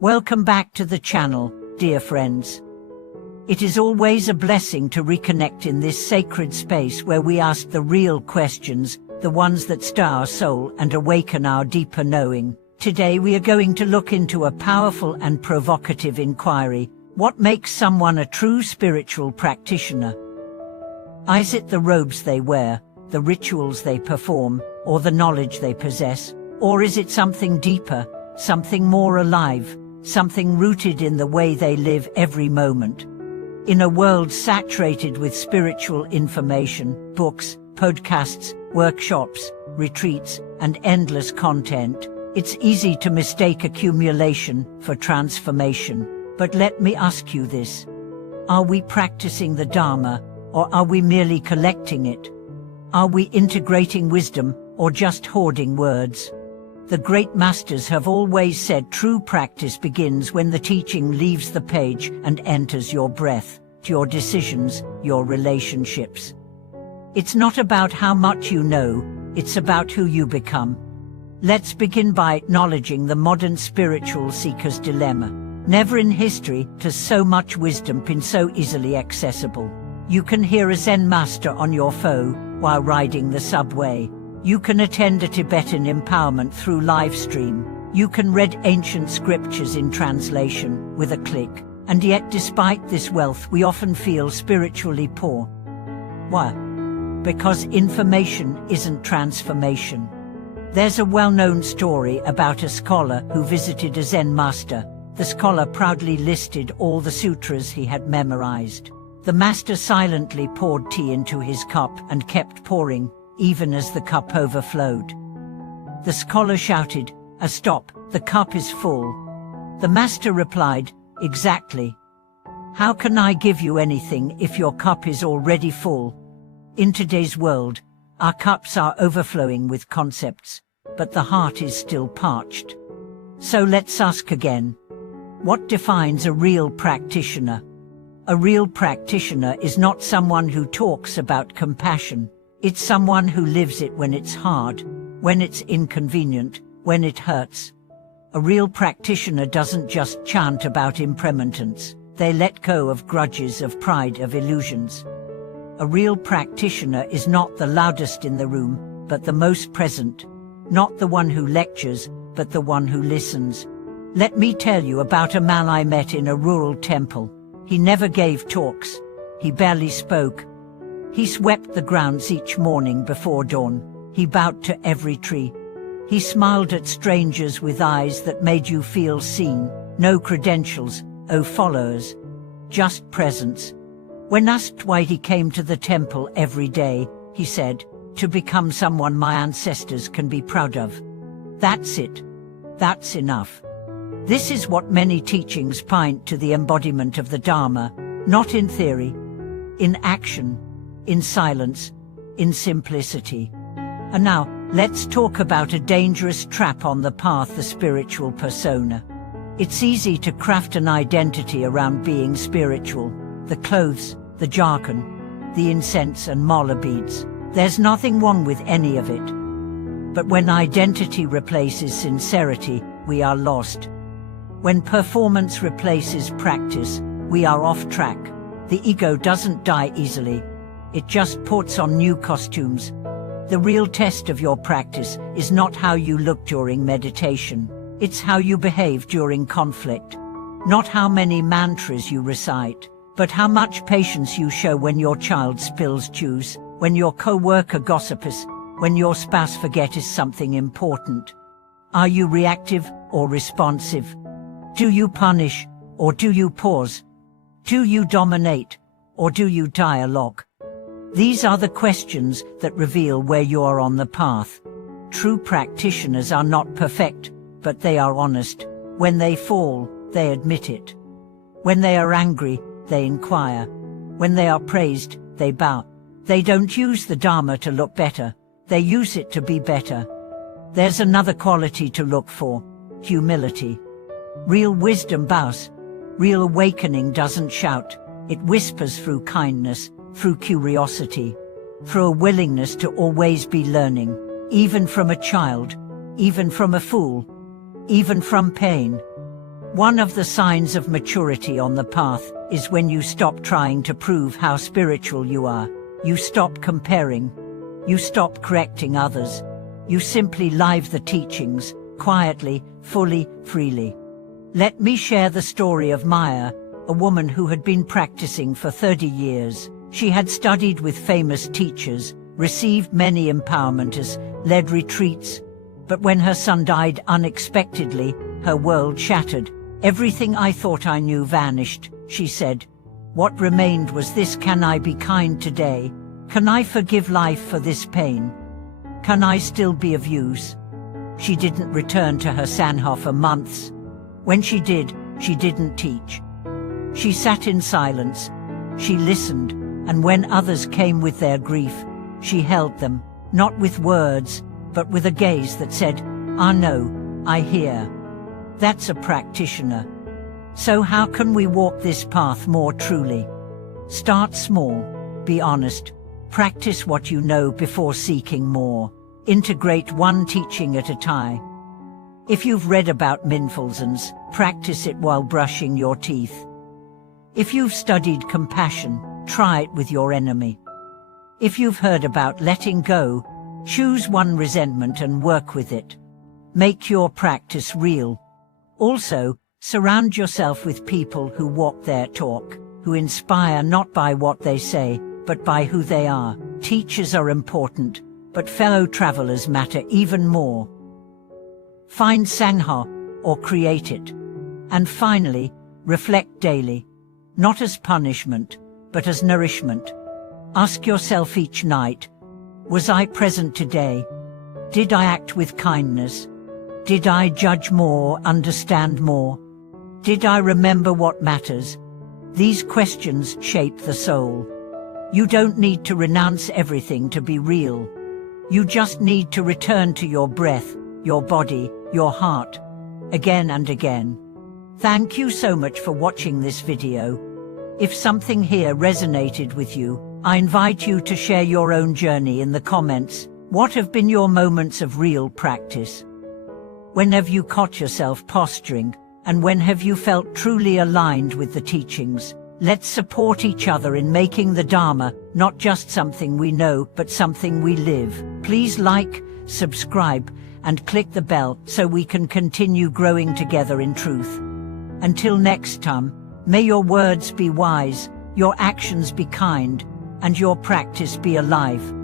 Welcome back to the channel, dear friends. It is always a blessing to reconnect in this sacred space where we ask the real questions, the ones that stir our soul and awaken our deeper knowing. Today we are going to look into a powerful and provocative inquiry. What makes someone a true spiritual practitioner? Is it the robes they wear, the rituals they perform, or the knowledge they possess? Or is it something deeper, something more alive, something rooted in the way they live every moment? In a world saturated with spiritual information, books, podcasts, workshops, retreats, and endless content, it's easy to mistake accumulation for transformation. But let me ask you this. Are we practicing the Dharma, or are we merely collecting it? Are we integrating wisdom, or just hoarding words? The great masters have always said true practice begins when the teaching leaves the page and enters your breath, your decisions, your relationships. It's not about how much you know, it's about who you become. Let's begin by acknowledging the modern spiritual seeker's dilemma. Never in history has so much wisdom been so easily accessible. You can hear a Zen master on your phone while riding the subway. You can attend a Tibetan empowerment through live stream. You can read ancient scriptures in translation with a click. And yet, despite this wealth, we often feel spiritually poor. Why? Because information isn't transformation. There's a well-known story about a scholar who visited a Zen master. The scholar proudly listed all the sutras he had memorized. The master silently poured tea into his cup and kept pouring, even as the cup overflowed. The scholar shouted, "Stop, the cup is full." The master replied, "Exactly. How can I give you anything if your cup is already full?" In today's world, our cups are overflowing with concepts, but the heart is still parched. So let's ask again. What defines a real practitioner? A real practitioner is not someone who talks about compassion. It's someone who lives it when it's hard, when it's inconvenient, when it hurts. A real practitioner doesn't just chant about impermanence. They let go of grudges, of pride, of illusions. A real practitioner is not the loudest in the room, but the most present. Not the one who lectures, but the one who listens. Let me tell you about a man I met in a rural temple. He never gave talks. He barely spoke. He swept the grounds each morning before dawn. He bowed to every tree. He smiled at strangers with eyes that made you feel seen. No credentials, no followers. Just presence. When asked why he came to the temple every day, he said, "To become someone my ancestors can be proud of." That's it. That's enough. This is what many teachings point to: the embodiment of the Dharma, not in theory, in action, in silence, in simplicity. And now, let's talk about a dangerous trap on the path: the spiritual persona. It's easy to craft an identity around being spiritual. The clothes, the jargon, the incense and mala beads. There's nothing wrong with any of it. But when identity replaces sincerity, we are lost. When performance replaces practice, we are off track. The ego doesn't die easily. It just puts on new costumes. The real test of your practice is not how you look during meditation. It's how you behave during conflict. Not how many mantras you recite, but how much patience you show when your child spills juice, when your co-worker gossips, when your spouse forgets something important. Are you reactive or responsive? Do you punish, or do you pause? Do you dominate, or do you dialogue? These are the questions that reveal where you are on the path. True practitioners are not perfect, but they are honest. When they fall, they admit it. When they are angry, they inquire. When they are praised, they bow. They don't use the Dharma to look better. They use it to be better. There's another quality to look for: humility. Real wisdom bows. Real awakening doesn't shout. It whispers through kindness, through curiosity, through a willingness to always be learning, even from a child, even from a fool, even from pain. One of the signs of maturity on the path is when you stop trying to prove how spiritual you are. You stop comparing. You stop correcting others. You simply live the teachings, quietly, fully, freely. Let me share the story of Maya, a woman who had been practicing for 30 years. She had studied with famous teachers, received many empowerments, led retreats. But when her son died unexpectedly, her world shattered. "Everything I thought I knew vanished," she said. "What remained was this: can I be kind today? Can I forgive life for this pain? Can I still be of use?" She didn't return to her sanha for months. When she did, she didn't teach. She sat in silence. She listened, and when others came with their grief, she held them, not with words, but with a gaze that said, "I know, I hear." That's a practitioner. So how can we walk this path more truly? Start small, be honest, practice what you know before seeking more. Integrate one teaching at a time. If you've read about mindfulness, practice it while brushing your teeth. If you've studied compassion, try it with your enemy. If you've heard about letting go, choose one resentment and work with it. Make your practice real. Also, surround yourself with people who walk their talk, who inspire not by what they say, but by who they are. Teachers are important, but fellow travelers matter even more. Find Sangha, or create it. And finally, reflect daily, not as punishment, but as nourishment. Ask yourself each night, was I present today? Did I act with kindness? Did I judge more, understand more? Did I remember what matters? These questions shape the soul. You don't need to renounce everything to be real. You just need to return to your breath, your body, your heart, again and again. Thank you so much for watching this video. If something here resonated with you, I invite you to share your own journey in the comments. What have been your moments of real practice? When have you caught yourself posturing, and when have you felt truly aligned with the teachings? Let's support each other in making the Dharma not just something we know, but something we live. Please like, subscribe, and click the bell so we can continue growing together in truth. Until next time, may your words be wise, your actions be kind, and your practice be alive.